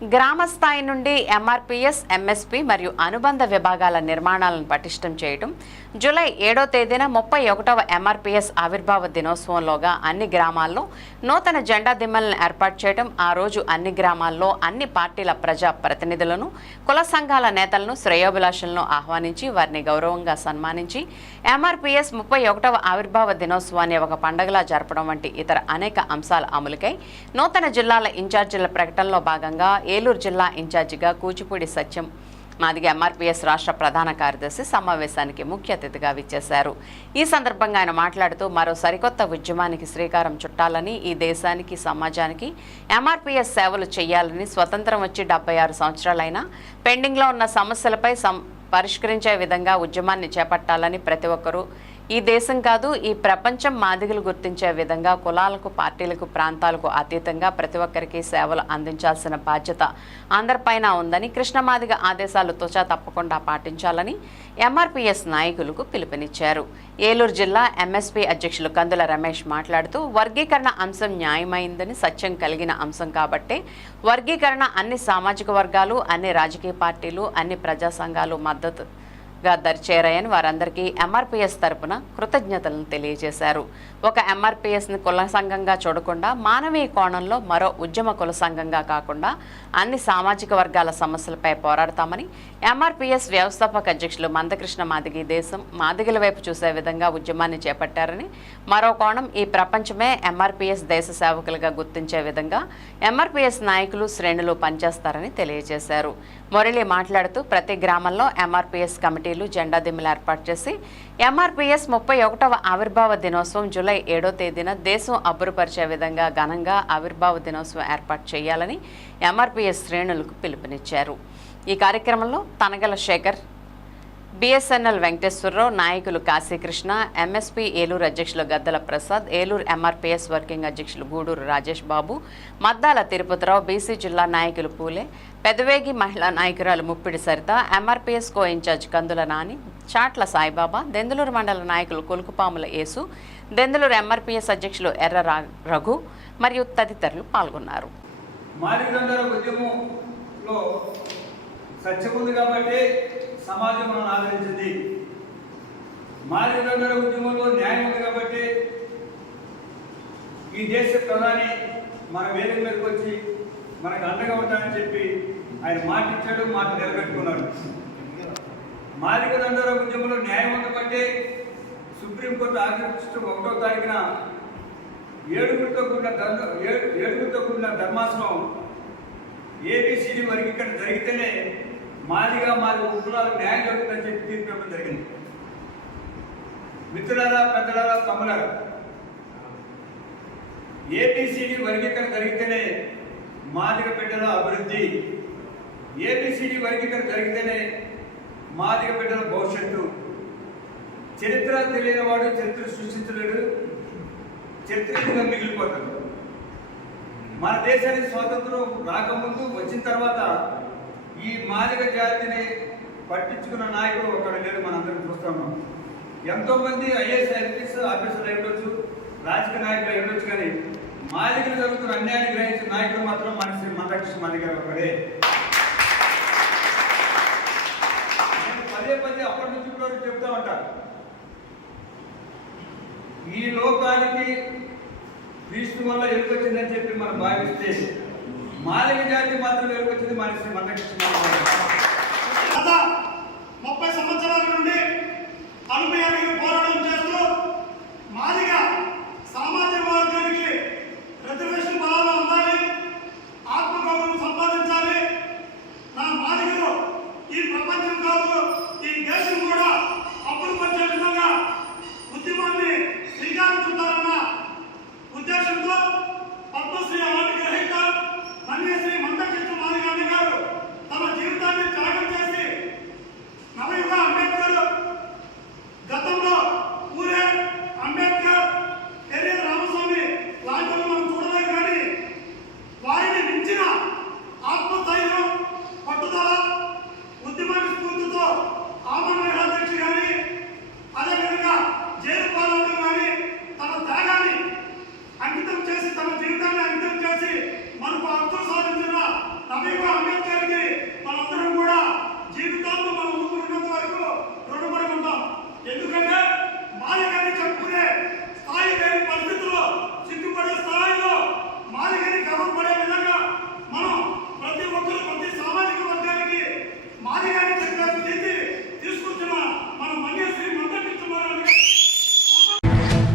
గ్రామ స్థాయి నుండి ఎంఆర్పీఎస్, ఎంఎస్పీ మరియు అనుబంధ విభాగాల నిర్మాణాలను పటిష్టం చేయడం, జూలై 7వ తేదీన 31వ ఎంఆర్పీఎస్ ఆవిర్భావ దినోత్సవంలోగా అన్ని గ్రామాల్లో నూతన జెండా దిమ్మలను ఏర్పాటు చేయడం, ఆ రోజు అన్ని గ్రామాల్లో అన్ని పార్టీల ప్రజా ప్రతినిధులను, కుల సంఘాల నేతలను, శ్రేయోభిలాషులను ఆహ్వానించి వారిని గౌరవంగా సన్మానించి ఎంఆర్పీఎస్ 31వ ఆవిర్భావ దినోత్సవాన్ని ఒక పండుగలా జరపడం వంటి ఇతర అనేక అంశాల అమలుకై నూతన జిల్లాల ఇన్ఛార్జీల ప్రకటనలో భాగంగా ఏలూరు జిల్లా ఇన్ఛార్జిగా కూచిపూడి సత్యం మాదిగ ఎంఆర్పీఎస్ రాష్ట్ర ప్రధాన కార్యదర్శి సమావేశానికి ముఖ్య అతిథిగా విచ్చేశారు. ఈ సందర్భంగా ఆయన మాట్లాడుతూ మరో సరికొత్త ఉద్యమానికి శ్రీకారం చుట్టాలని, ఈ దేశానికి సమాజానికి ఎంఆర్పీఎస్ సేవలు చేయాలని, స్వతంత్రం వచ్చి 76 సంవత్సరాలైనా పెండింగ్లో ఉన్న సమస్యలపై పరిష్కరించే విధంగా ఉద్యమాన్ని చేపట్టాలని, ప్రతి ఒక్కరూ ఈ దేశం కాదు ఈ ప్రపంచం మాదిగలు గుర్తించే విధంగా కులాలకు, పార్టీలకు, ప్రాంతాలకు అతీతంగా ప్రతి ఒక్కరికి సేవలు అందించాల్సిన బాధ్యత అందరిపైన ఉందని, కృష్ణమాదిగ ఆదేశాలు తుచా తప్పకుండా పాటించాలని ఎంఆర్పీఎస్ నాయకులకు పిలుపునిచ్చారు. ఏలూరు జిల్లా ఎంఎస్పీ అధ్యక్షులు కందుల రమేష్ మాట్లాడుతూ వర్గీకరణ అంశం న్యాయమైందని, సత్యం కలిగిన అంశం కాబట్టే వర్గీకరణ అన్ని సామాజిక వర్గాలు, అన్ని రాజకీయ పార్టీలు, అన్ని ప్రజా సంఘాలు మద్దతుగా దరిచేరాయని వారందరికీ ఎంఆర్పీఎస్ తరపున కృతజ్ఞతలను తెలియజేశారు. ఒక ఎంఆర్పీఎస్ని కుల సంఘంగా చూడకుండా మానవీయ కోణంలో మరో ఉద్యమ కుల సంఘంగా కాకుండా అన్ని సామాజిక వర్గాల సమస్యలపై పోరాడతామని ఎంఆర్పీఎస్ వ్యవస్థాపక అధ్యక్షులు మందకృష్ణ మాదిగ దేశం మాదిగల వైపు చూసే విధంగా ఉద్యమాన్ని చేపట్టారని, మరో కోణం ఈ ప్రపంచమే ఎంఆర్పీఎస్ దేశ సేవకులుగా గుర్తించే విధంగా ఎంఆర్పీఎస్ నాయకులు, శ్రేణులు పనిచేస్తారని తెలియజేశారు. మురళి మాట్లాడుతూ ప్రతి గ్రామంలో ఎంఆర్పీఎస్ కమిటీలు జెండా దిమ్మలు ఏర్పాటు చేసి ఎంఆర్పీఎస్ 31వ ఆవిర్భావ దినోత్సవం జూలై 7వ తేదీన దేశం అబ్బురుపరిచే విధంగా ఘనంగా ఆవిర్భావ దినోత్సవం ఏర్పాటు చేయాలని ఎంఆర్పీఎస్ శ్రేణులకు పిలుపునిచ్చారు. ఈ కార్యక్రమంలో తనగల శేఖర్, బిఎస్ఎన్ఎల్ వెంకటేశ్వరరావు, నాయకులు కాశీకృష్ణ, ఎంఎస్పీ ఏలూరు అధ్యక్షులు గద్దల ప్రసాద్, ఏలూరు ఎంఆర్పీఎస్ వర్కింగ్ అధ్యక్షులు గూడూరు రాజేష్ బాబు, మద్దాల తిరుపతిరావు, బీసీ జిల్లా నాయకులు పూలే, పెదవేగి మహిళా నాయకురాలు ముప్పిడి సరిత, ఎంఆర్పీఎస్ కో ఇన్ఛార్జ్ కందుల నాని, చాట్ల సాయిబాబా, దెందులూరు మండల నాయకులు కొలుకుపాముల యేసు, దెందులూరు ఎంఆర్పీఎస్ అధ్యక్షులు ఎర్ర రఘు మరియు తదితరులు పాల్గొన్నారు. సమాజం మనం ఆదరించింది. మాదిగ ఉద్యమంలో న్యాయం ఉంది కాబట్టి ఈ దేశ ప్రధాని మన వేదిక మీదకి వచ్చి మనకు అండగా ఉంటానని చెప్పి ఆయన మాట ఇచ్చాడు, మాట నిలబెట్టుకున్నాడు. మాదిగ ఉద్యమంలో న్యాయం ఉంది కాబట్టి సుప్రీంకోర్టు ఆగస్టు 1వ తారీఖున ఏడుగురితో కూడిన ధర్మాసనం ఏబిసిడి వర్గీకరణ జరిగితేనే మాదిగా కులాలకు న్యాయం జరుగుతుందని చెప్పి తీర్పు ఇవ్వడం జరిగింది. మిత్రులారా, పెద్దలారా, తమ్ములారా, ఏబిసిడి వర్గీకరణ జరిగితేనే మాదిగ బిడ్డల అభివృద్ధి, ఏబిసిడి వర్గీకరణ జరిగితేనే మాదిగ బిడ్డల భవిష్యత్తు. చరిత్ర తెలియని వాడు చరిత్ర సృష్టించలేడు, చరిత్రగా మిగిలిపోతాడు. మన దేశానికి స్వాతంత్రం రాకముందు, వచ్చిన తర్వాత ఈ మాదిగ జాతిని పట్టించుకున్న నాయకుడు ఒకడు లేడు. మనందరం చూస్తున్నాం. ఎంతోమంది ఐఏఎస్, ఐపీఎస్ ఆఫీసర్లు అయ్యొచ్చు, రాజకీయ నాయకులు అయ్యొచ్చు, కానీ మాదిగలు జరుగుతున్న అన్యాయాన్ని గ్రహించిన నాయకుడు మాత్రం మన శ్రీ మందకృష్ణ మాదిగ గారు ఒకడే. పదే పదే అప్పటి నుంచి కూడా చెప్తా ఉంటారు, ఈ లోకానికి క్రీస్తు వల్ల ఎలుగొచ్చిందని చెప్పి మనం భావిస్తే మాదిగ జాతి మాత్రం ఎలుగొచ్చింది మన శ్రీ మందకృష్ణ. గత 30 సంవత్సరాల నుండి అలుపేరుగా పోరాటం చేస్తూ మాదిగ సామాజిక వర్గానికి రిజర్వేషన్ బలాలు అందాలి, ఆత్మగౌరవం సంపాదించాలి, నా మాదిగలు ఈ ప్రపంచం కాదు ఈ దేశం కూడా